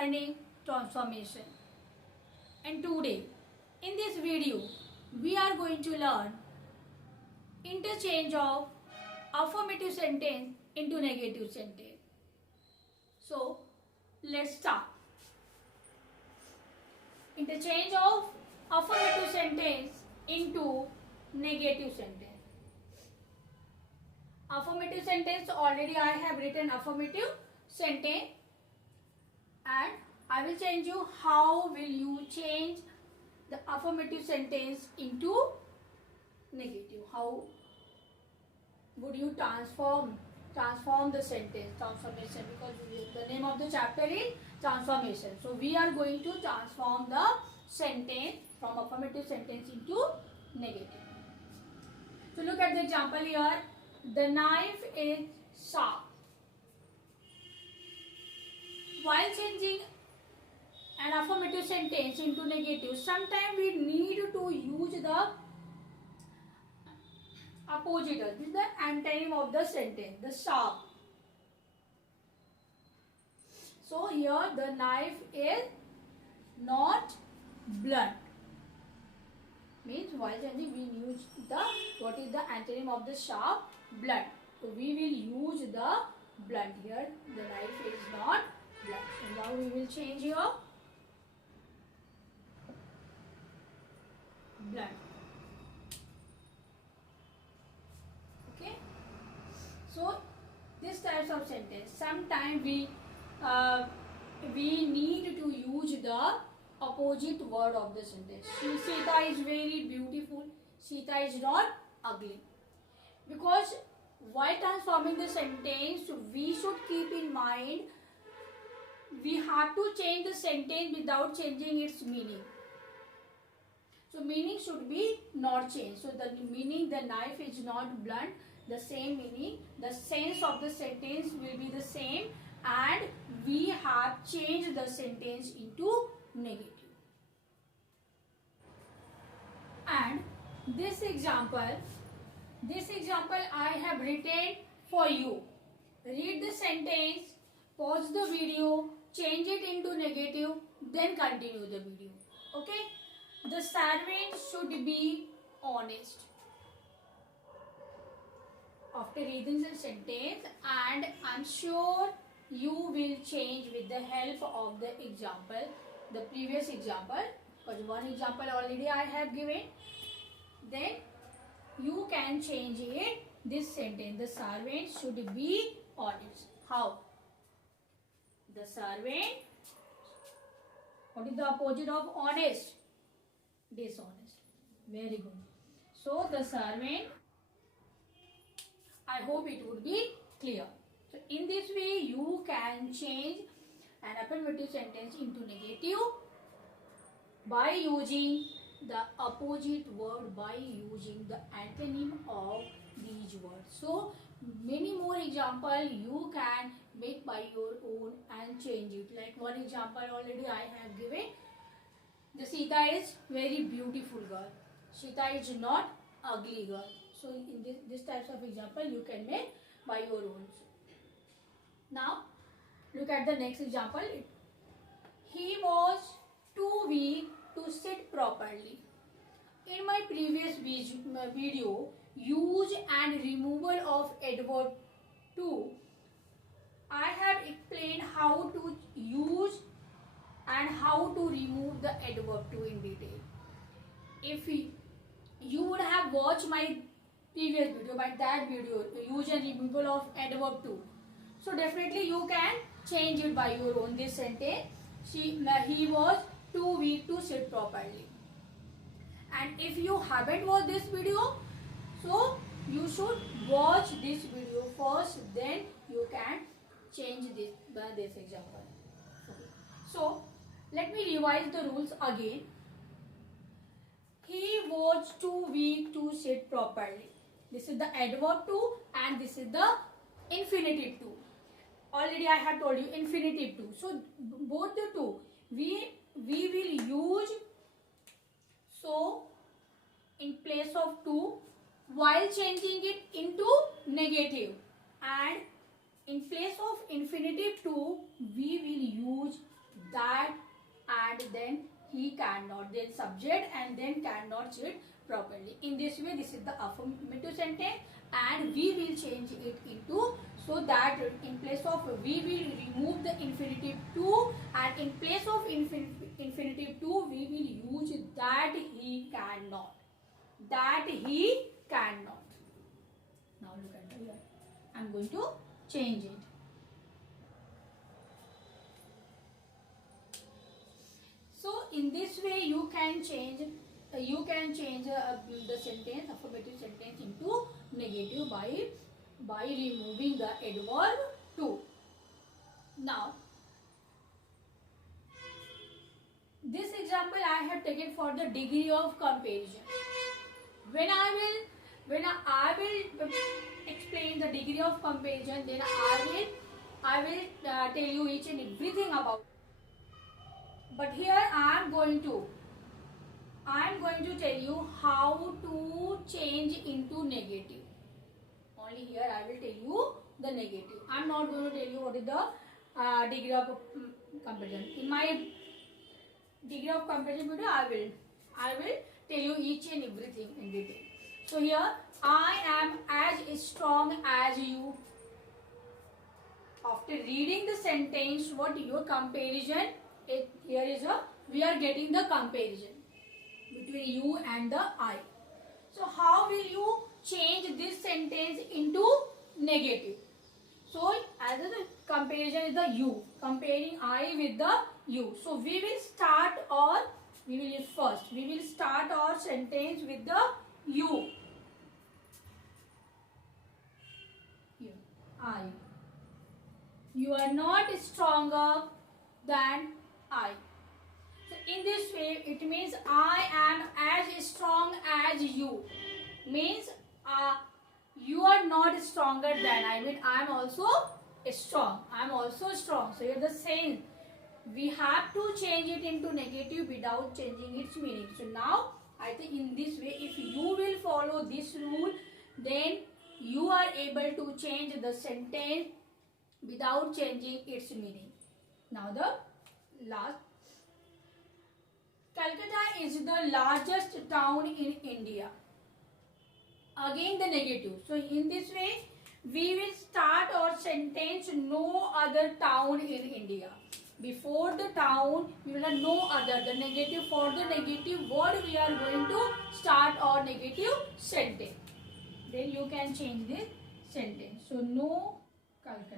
learning transformation. And today, in this video, we are going to learn interchange of affirmative sentence into negative sentence. So, let's start. Interchange of affirmative sentence into negative sentence. Affirmative sentence, already I have written affirmative sentence, and I will change you how will you change the affirmative sentence into negative. How would you transform the sentence, transformation, because the name of the chapter is transformation. So we are going to transform the sentence from affirmative sentence into negative. So look at the example here. The knife is sharp. While changing an affirmative sentence into negative, sometimes we need to use the opposite, this is the antonym of the sentence, the sharp. So here the knife is not blunt. Means while changing we use the, what is the antonym of the sharp? Blunt. So we will use the blunt here. The knife is not blunt. So now we will change here blunt. Okay. So this types of sentence, sometimes we need to use the opposite word of the sentence. Sita is very beautiful. Sita is not ugly. Because while transforming the sentence, we should keep in mind we have to change the sentence without changing its meaning. So meaning should be not changed. So the meaning, the knife is not blunt, the same meaning, the sense of the sentence will be the same, and we have changed the sentence into negative. And this example I have written for you. Read the sentence, pause the video, change it into negative, then continue the video. Okay? The servant should be honest. After reading the sentence, and I'm sure you will change with the help of the example, the previous example, because one example already I have given. Then you can change it, this sentence, the servant should be honest. How? The servant, what is the opposite of honest? Dishonest. Very good. So the servant, I hope it would be clear. So in this way you can change an affirmative sentence into negative by using the opposite word, by using the antonym of these words. So many more examples you can make by your own and change it. Like one example already I have given. The Sita is very beautiful girl. Sita is not ugly girl. So in this types of example you can make by your own. Now look at the next example. He was too weak to sit properly. In my previous video, use and removal of adverb to, I have explained how to use and how to remove the adverb to in detail. If you would have watched my previous video, by that video, use and removal of adverb to, so definitely you can change it by your own. This sentence, he was too weak to sit properly. And if you haven't watched this video, so you should watch this video first, then you can change this example. So let me revise the rules again. He was too weak to sit properly. This is the adverb to, and this is the infinitive to. Already I have told you infinitive to. So both the two we will use so in place of to while changing it into negative, and in place of infinitive to we will use that, and then he cannot, then subject and then cannot sit properly. In this way, this is the affirmative sentence, and we will change it into, so that in place of we will remove the infinitive to, and in place of infinitive to we will use that he cannot. That he cannot. Now look at the here. I am going to change it. So in this way you can change the sentence, affirmative sentence, into negative by removing the adverb to. Now this example I have taken for the degree of comparison. When I will explain the degree of comparison, then I will tell you each and everything about. But here I am going to tell you how to change into negative. Only here I will tell you the negative. I am not going to tell you what is the degree of comparison. In my degree of comparison video, I will tell you each and everything in detail. So here, I am as strong as you. After reading the sentence, what your comparison? Here is we are getting the comparison between you and the I. So how will you change this sentence into negative? So as the comparison is the you, comparing I with the you. So we will start our sentence with the you. Here, I. You are not stronger than I. So in this way, it means I am as strong as you. Means you are not stronger than I. Mean I am also strong. I am also strong. So here the same. We have to change it into negative without changing its meaning. So now I think in this way, if you will follow this rule, then you are able to change the sentence without changing its meaning. Now the last. Calcutta is the largest town in India. Again the negative. So in this way, we will start our sentence no other town in India. Before the town, we will have no other. The negative, for the negative word, we are going to start our negative sentence. Then you can change this sentence. So no Calcutta.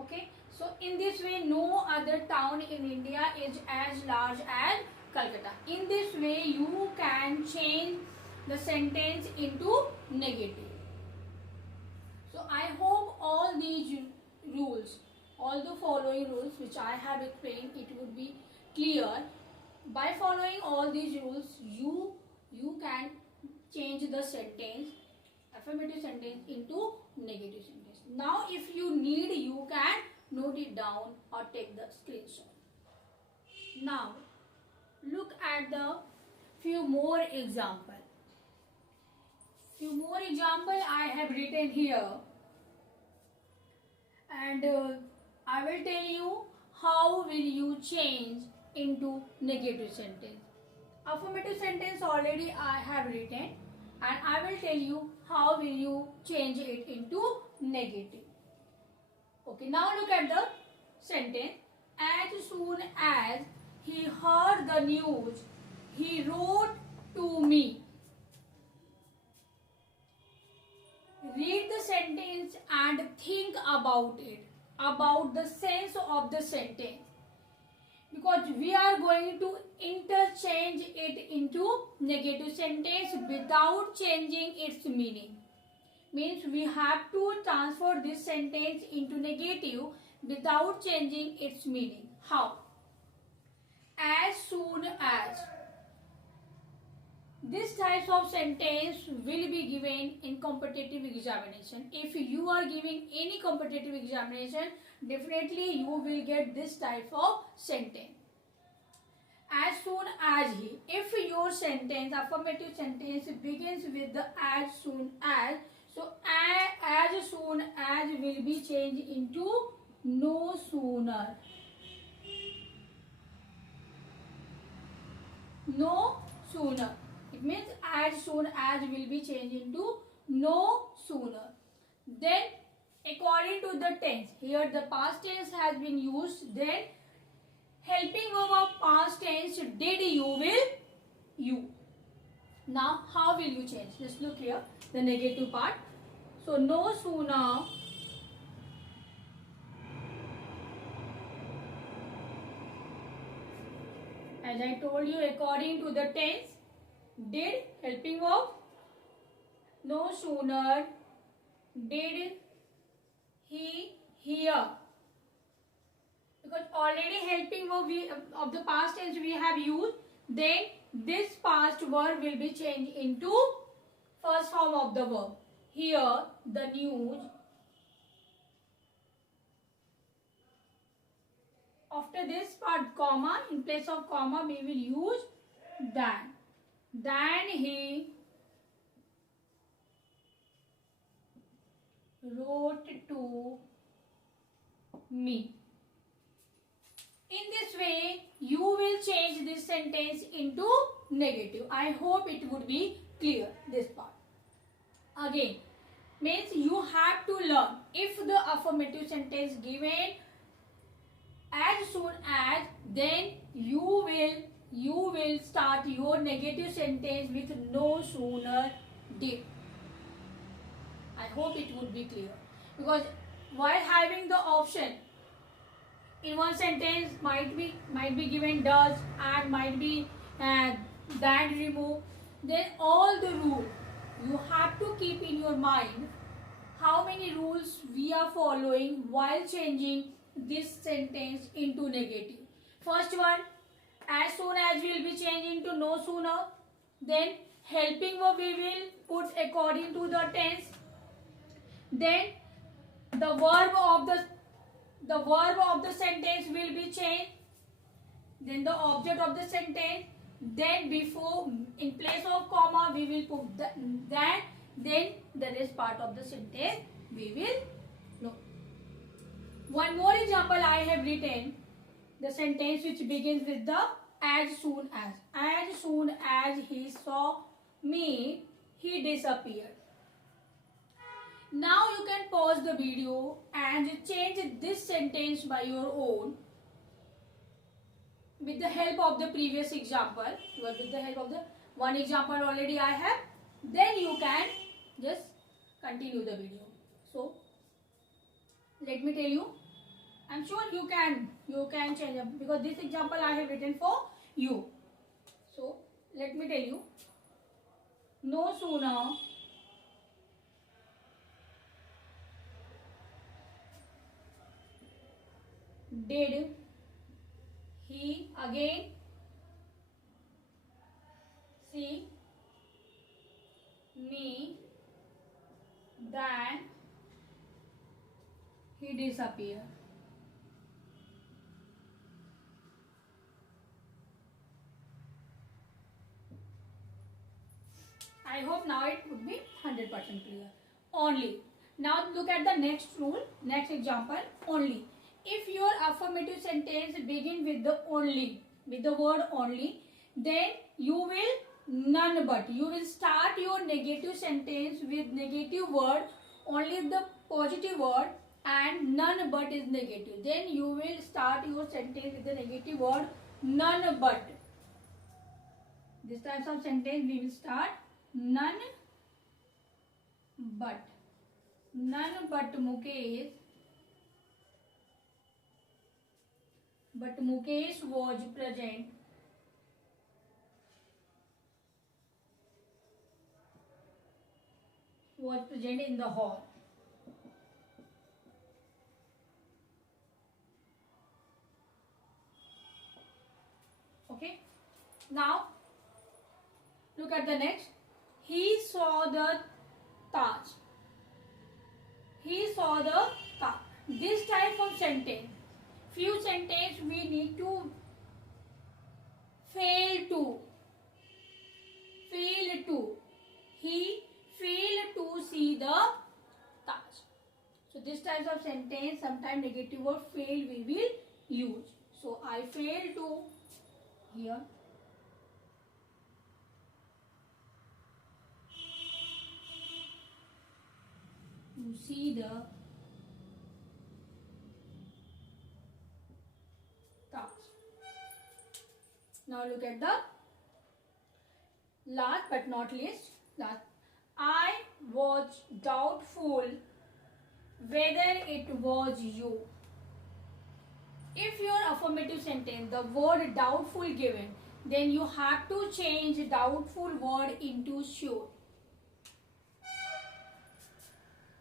Okay. So in this way, no other town in India is as large as Calcutta. In this way, you can change the sentence into negative. So I hope all these rules, all the following rules which I have explained, it would be clear. By following all these rules, you can change the sentence, affirmative sentence, into negative sentence. Now if you need, you can note it down or take the screenshot. Now look at the few more examples. Few more examples I have written here, and I will tell you how will you change into negative sentence. Affirmative sentence already I have written, and I will tell you how will you change it into negative. Okay, now look at the sentence. As soon as he heard the news, he wrote to me. Read the sentence and think about it, about the sense of the sentence, because we are going to interchange it into negative sentence without changing its meaning. Means we have to transfer this sentence into negative without changing its meaning. How? As soon as. This type of sentence will be given in competitive examination. If you are giving any competitive examination, definitely you will get this type of sentence. As soon as he. If your sentence, affirmative sentence, begins with the as soon as, So as soon as will be changed into no sooner. No sooner. It means as soon as will be changed into no sooner. Then according to the tense, here the past tense has been used. Then helping verb of past tense, did, you, will, you. Now how will you change? Just look here, the negative part. So no sooner as I told you, according to the tense, did helping verb, no sooner did he hear. Because already helping verb of the past tense we have used, then this past verb will be changed into first form of the verb. Hear the news. After this part, comma, in place of comma we will use than. Than he wrote to me. In this way, you will change this sentence into negative. I hope it would be clear, this part. Again, means you have to learn. If the affirmative sentence given as soon as, then you will start your negative sentence with no sooner did. I hope it would be clear. Because while having the option, in one sentence might be given does and might be that remove, then all the rules you have to keep in your mind how many rules we are following while changing this sentence into negative. First one, as soon as will be changed into no sooner. Then helping verb we will put according to the tense. Then the verb of the sentence will be changed. Then the object of the sentence. Then before, in place of comma, we will put that. Then the rest part of the sentence we will know. One more example I have written. The sentence which begins with the as soon as. As soon as he saw me, he disappeared. Now you can pause the video and change this sentence by your own with the help of the previous example. But with the help of the one example already I have, then you can just continue the video. So let me tell you, I'm sure you can change it because this example I have written for you. So let me tell you, no sooner did he again see me than he disappeared. I hope now it would be 100% clear. Only. Now look at the next rule, next example, only. If your affirmative sentence begin with the only, with the word only, then you will none but. You will start your negative sentence with negative word, only the positive word and none but is negative. Then you will start your sentence with the negative word none but. This types of sentence we will start none but. None but Mukesh. But Mukesh was present. Was present in the hall. Okay. Now look at the next. He saw the Taj. He saw the Taj. This type of sentence, few sentence we need to fail to. He failed to see the types of sentence, sometimes negative word fail we will use. So I fail to here. You see the task. Now look at the last but not least. I was doubtful whether it was you. If your affirmative sentence, the word doubtful given, then you have to change doubtful word into sure.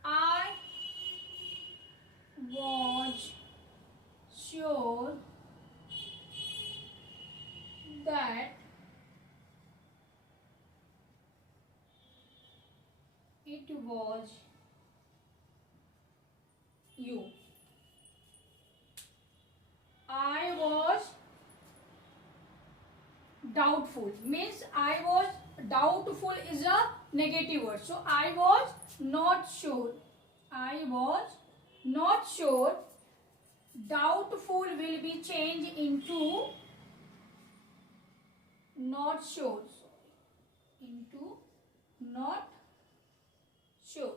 I was sure that it was you. I was doubtful means I was doubtful is a negative word. So I was not sure. I was not sure. Doubtful will be changed into not sure. Into not sure.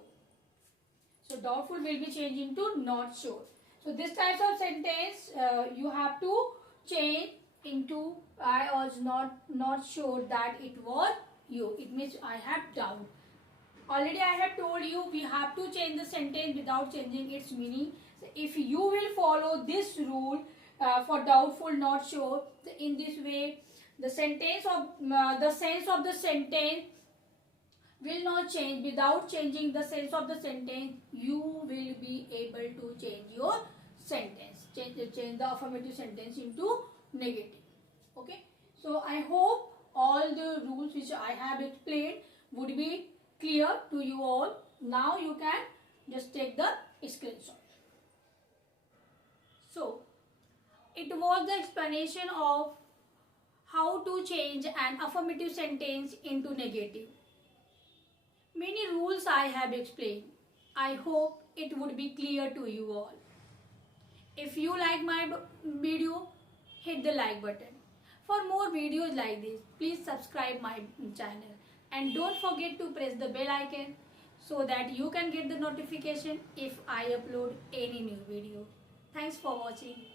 So doubtful will be changed into not sure. So this type of sentence you have to change into I was not sure that it was you. It means I have doubt. Already I have told you we have to change the sentence without changing its meaning. So if you will follow this rule for doubtful, not sure, in this way the sentence of the sense of the sentence will not change. Without changing the sense of the sentence, you will be able to change your sentence. Change the affirmative sentence into negative. Okay. So I hope all the rules which I have explained would be clear to you all. Now you can just take the screenshot. So it was the explanation of how to change an affirmative sentence into negative. Many rules I have explained. I hope it would be clear to you all. If you like my video, hit the like button. For more videos like this, please subscribe my channel and don't forget to press the bell icon so that you can get the notification if I upload any new video. Thanks for watching.